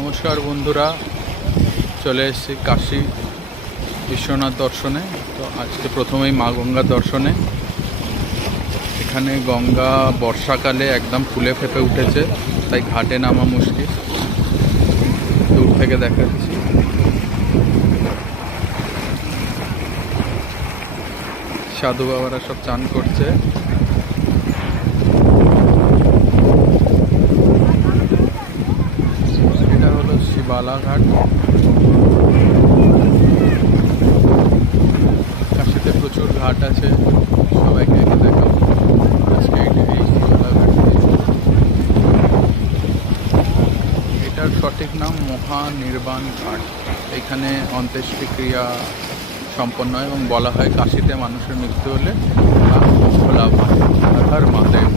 নমস্কার বন্ধুরা, চলে এসেছি কাশী বিশ্বনাথ দর্শনে। তো আজকে প্রথমেই মা গঙ্গার দর্শনে। এখানে গঙ্গা বর্ষাকালে একদম ফুলে ফেঁপে উঠেছে, তাই ঘাটে নামা মুশকিল। দূর থেকে দেখাচ্ছি। সাধু বাবারা সব চান করছে। এটা হলো শিবালা ঘাট। কাশীতে প্রচুর ঘাট আছে, সবাইকে দেখাবো আজকে। এই শিবালা ঘাট, এটার সঠিক নাম মহানির্বাণ ঘাট। এখানে অন্ত্যেষ্টিক্রিয়া সম্পন্ন হয় এবং বলা হয় কাশীতে মানুষের মৃত্যু হলে মোক্ষ লাভ হয়। হর হর মহাদেব।